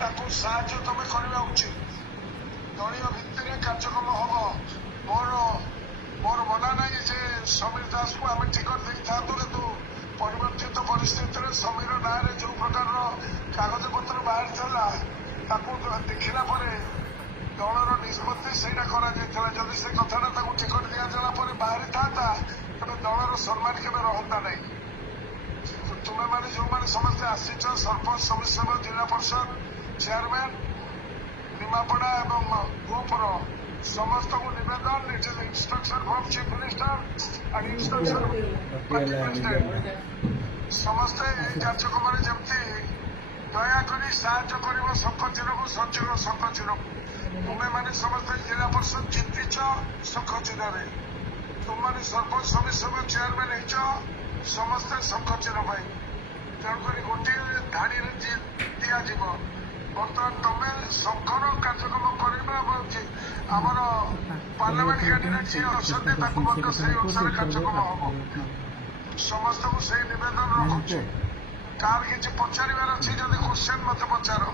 ତାକୁ ସାହାଯ୍ୟ ତମେ କରିବା ଉଚିତ। ଦଳୀୟ ଭିତ୍ତିରେ କାର୍ଯ୍ୟକ୍ରମ ହବ। ମୋର ମନା ନାହିଁ ଯେ ସମୀର ଦାସକୁ ଆମେ ଟିକଟ ଦେଇଥାନ୍ତୁ, କିନ୍ତୁ ପରିବର୍ତ୍ତିତ ପରିସ୍ଥିତିରେ ସମୀର ନାଁରେ ଯୋଉ ପ୍ରକାରର କାଗଜପତ୍ର ବାହାରିଥିଲା ତାକୁ ଦେଖିଲା ପରେ ଦଳର ନିଷ୍ପତ୍ତି ସେଇଟା କରାଯାଇଥିଲା। ଯଦି ସେ କଥାଟା ତାକୁ ଟିକଟ ଦିଆଗଲା ପରେ ବାହାରିଥାନ୍ତା ତେବେ ଦଳର ସମ୍ମାନ କେବେ ରହନ୍ତା ନାହିଁ। ତୁମେମାନେ ଯୋଉମାନେ ସମସ୍ତେ ଆସିଛ, ସରପଞ୍ଚ, ସମିତିସଭ୍ୟ, ଜିଲ୍ଲା ପରିଷଦ ଚେୟାରମ୍ୟାନ, ନିମାପଡ଼ା ଏବଂ ଗ୍ରୁପର ସମସ୍ତଙ୍କୁ ନିବେଦନ, instruction from chief minister and instruction party president, ସମସ୍ତେ ଏହି କାର୍ଯ୍ୟକ୍ରମରେ ଯେମିତି ଦୟାକରି ସାହାଯ୍ୟ କରିବ ଶଙ୍ଖଚିହ୍ନକୁ, ସଚିବ ଶଙ୍ଖଚିହ୍ନକୁ। ତୁମେମାନେ ସମସ୍ତେ ଜିଲ୍ଲା ପରିଷଦ ଜିତିଛ ଶଙ୍ଖଚିହ୍ନରେ, ତୁମମାନେ ସରପଞ୍ଚ, ସମିତିସଭ୍ୟ, ଚେୟାରମ୍ୟାନ ହେଇଛ ସମସ୍ତେ ଶଙ୍ଖଚିହ୍ନ ପାଇଁ। ତେଣୁକରି ଗୋଟିଏ ଧାଡିରେ ଦିଆଯିବ। ବର୍ତ୍ତମାନ ତମେ ଶଙ୍ଖର କାର୍ଯ୍ୟକ୍ରମ କରିବା ଏବଂ ଆମର ପାର୍ଲାମେଣ୍ଟ କ୍ୟାଣ୍ଡିଡେଟ୍ ଯିଏ ଅଛନ୍ତି ତାକୁ ମଧ୍ୟ ସେଇ ଅନୁସାରେ କାର୍ଯ୍ୟକ୍ରମ ହବ। ସମସ୍ତଙ୍କୁ ସେଇ ନିବେଦନ ରଖୁଛି। କାହାର କିଛି ପଚାରିବାର ଅଛି ଯଦି କ୍ୱେଶ୍ଚନ ମତେ ପଚାର।